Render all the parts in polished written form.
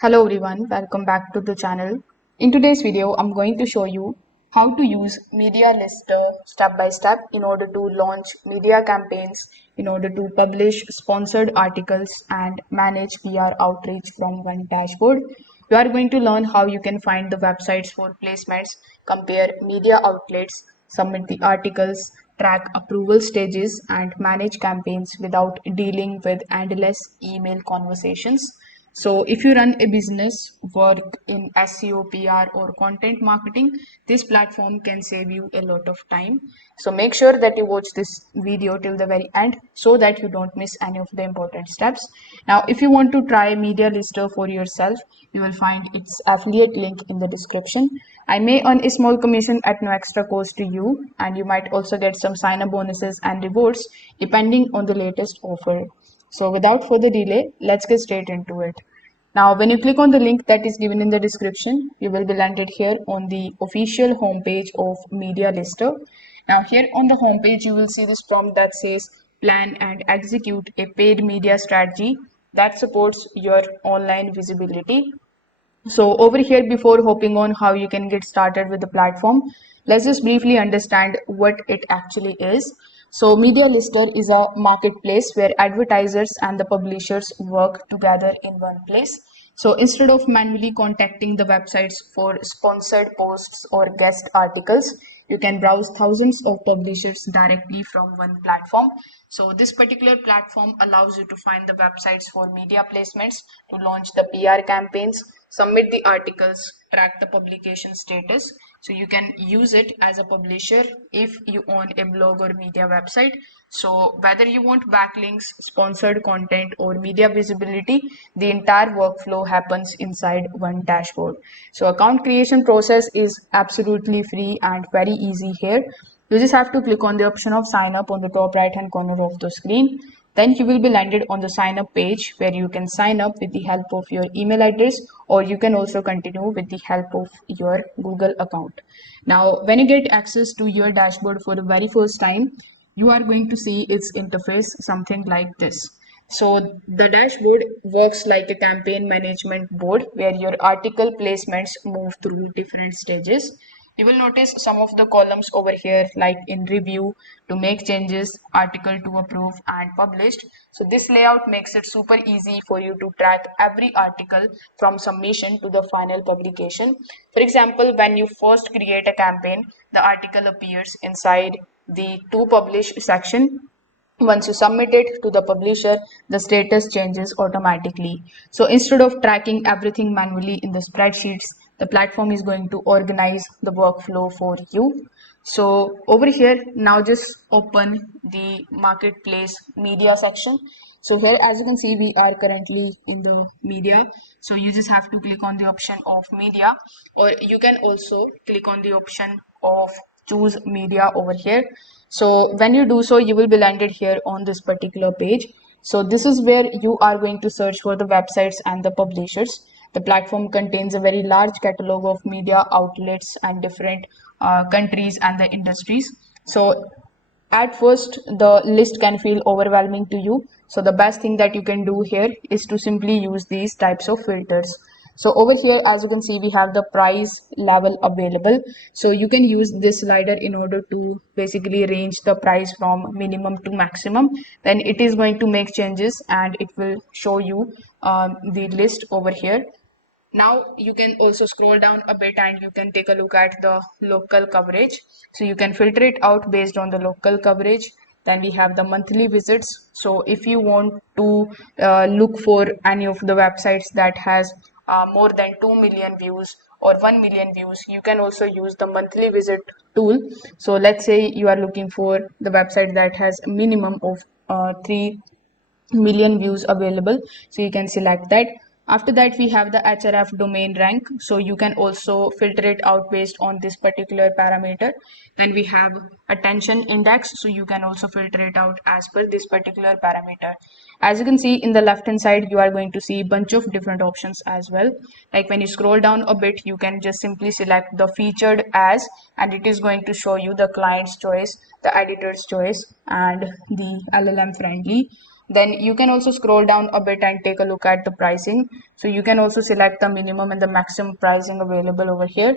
Hello everyone, welcome back to the channel. In today's video, I'm going to show you how to use Medialister step by step in order to launch media campaigns, in order to publish sponsored articles and manage PR outreach from one dashboard. You are going to learn how you can find the websites for placements, compare media outlets, submit the articles, track approval stages, and manage campaigns without dealing with endless email conversations. So if you run a business, work in SEO, PR, or content marketing, this platform can save you a lot of time. So make sure that you watch this video till the very end so that you don't miss any of the important steps. Now, if you want to try Medialister for yourself, you will find its affiliate link in the description. I may earn a small commission at no extra cost to you, and you might also get some sign-up bonuses and rewards depending on the latest offer. So without further delay, let's get straight into it. Now, when you click on the link that is given in the description, you will be landed here on the official homepage of Medialister. Now, here on the homepage, you will see this prompt that says plan and execute a paid media strategy that supports your online visibility. So over here, before hopping on how you can get started with the platform, let's just briefly understand what it actually is. So Medialister is a marketplace where advertisers and the publishers work together in one place. So instead of manually contacting the websites for sponsored posts or guest articles, you can browse thousands of publishers directly from one platform. So this particular platform allows you to find the websites for media placements, to launch the PR campaigns, submit the articles, track the publication status. So you can use it as a publisher if you own a blog or media website. So whether you want backlinks, sponsored content, or media visibility, the entire workflow happens inside one dashboard. So account creation process is absolutely free and very easy here. You just have to click on the option of sign up on the top right hand corner of the screen. Then you will be landed on the sign up page where you can sign up with the help of your email address, or you can also continue with the help of your Google account. Now, when you get access to your dashboard for the very first time, you are going to see its interface something like this. So the dashboard works like a campaign management board where your article placements move through different stages. You will notice some of the columns over here like in review, to make changes, article to approve, and published. So this layout makes it super easy for you to track every article from submission to the final publication. For example, when you first create a campaign, the article appears inside the to publish section. Once you submit it to the publisher, the status changes automatically. So instead of tracking everything manually in the spreadsheets, the platform is going to organize the workflow for you. So over here, now just open the marketplace media section. So here, as you can see, we are currently in the media. So you just have to click on the option of media, or you can also click on the option of choose media over here. So when you do so, you will be landed here on this particular page. So this is where you are going to search for the websites and the publishers. The platform contains a very large catalog of media outlets and different countries and the industries. So at first, the list can feel overwhelming to you. So the best thing that you can do here is to simply use these types of filters. So over here, as you can see, we have the price level available. So you can use this slider in order to basically range the price from minimum to maximum. Then it is going to make changes and it will show you the list over here. Now you can also scroll down a bit and you can take a look at the local coverage. So you can filter it out based on the local coverage. Then we have the monthly visits. So if you want to look for any of the websites that has more than 2 million views or 1 million views, you can also use the monthly visit tool. So let's say you are looking for the website that has a minimum of 3 million views available, so you can select that. After that, we have the href domain rank, so you can also filter it out based on this particular parameter. Then we have attention index, so you can also filter it out as per this particular parameter. As you can see in the left hand side, you are going to see a bunch of different options as well. Like when you scroll down a bit, you can just simply select the featured as, and it is going to show you the client's choice, the editor's choice, and the LLM friendly. Then you can also scroll down a bit and take a look at the pricing. So you can also select the minimum and the maximum pricing available over here.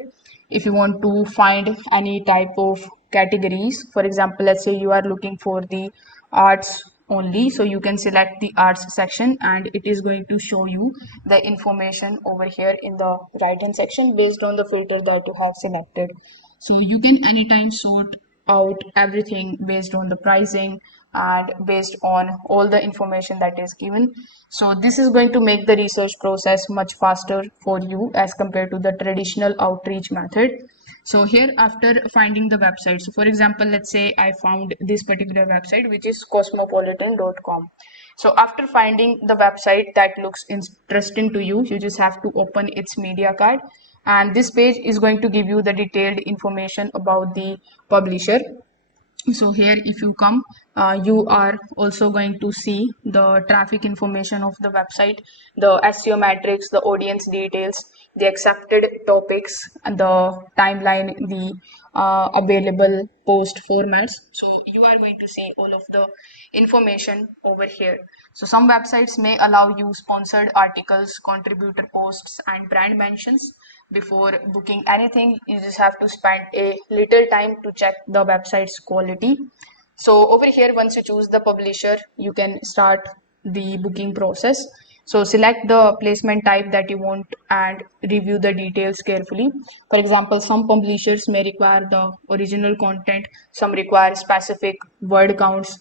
If you want to find any type of categories, for example, let's say you are looking for the arts only, so you can select the arts section and it is going to show you the information over here in the right hand section based on the filter that you have selected. So you can anytime sort out everything based on the pricing and based on all the information that is given. So this is going to make the research process much faster for you as compared to the traditional outreach method. So here, after finding the website, so for example, let's say I found this particular website, which is cosmopolitan.com. So after finding the website that looks interesting to you, you just have to open its media card, and this page is going to give you the detailed information about the publisher. So here, if you come, you are also going to see the traffic information of the website, the SEO matrix, the audience details, the accepted topics, and the timeline, the available post formats. So you are going to see all of the information over here. So some websites may allow you sponsored articles, contributor posts, and brand mentions. Before booking anything, you just have to spend a little time to check the website's quality. So over here, once you choose the publisher, you can start the booking process. So select the placement type that you want and review the details carefully. For example, some publishers may require the original content, some require specific word counts,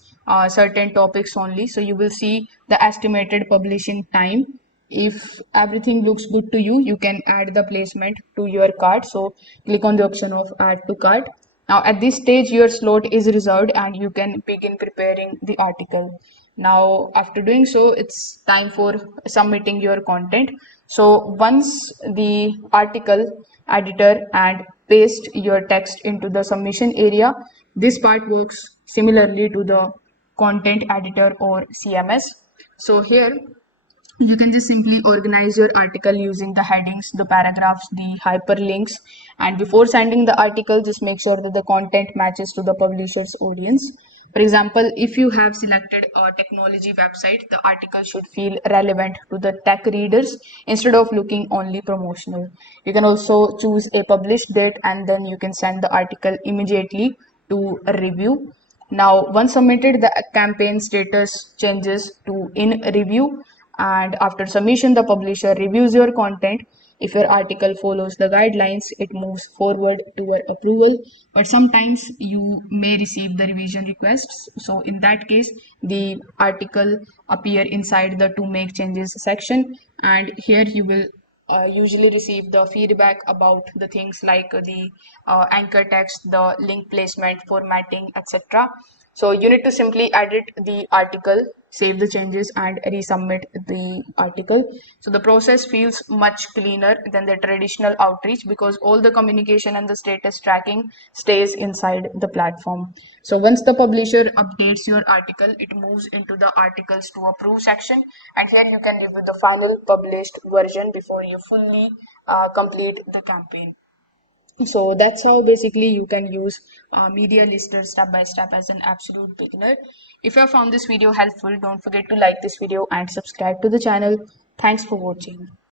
certain topics only. So you will see the estimated publishing time. If everything looks good to you, you can add the placement to your cart. So click on the option of add to cart. Now at this stage, your slot is reserved and you can begin preparing the article. Now after doing so, it's time for submitting your content. So once the article editor and paste your text into the submission area, this part works similarly to the content editor or CMS. So here you can just simply organize your article using the headings, the paragraphs, the hyperlinks, and before sending the article, just make sure that the content matches to the publisher's audience. For example, if you have selected a technology website, the article should feel relevant to the tech readers instead of looking only promotional. You can also choose a published date and then you can send the article immediately to a review. Now, once submitted, the campaign status changes to in review, and after submission, the publisher reviews your content. If your article follows the guidelines, it moves forward toward approval. But sometimes you may receive the revision requests. So in that case, the article appear inside the to make changes section, and here you will usually receive the feedback about the things like the anchor text, the link placement, formatting, etc. So you need to simply edit the article, save the changes, and resubmit the article. So the process feels much cleaner than the traditional outreach because all the communication and the status tracking stays inside the platform. So once the publisher updates your article, it moves into the articles to approve section, and here you can review the final published version before you fully complete the campaign. So that's how basically you can use Medialister step by step as an absolute beginner. If you have found this video helpful, don't forget to like this video and subscribe to the channel. Thanks for watching.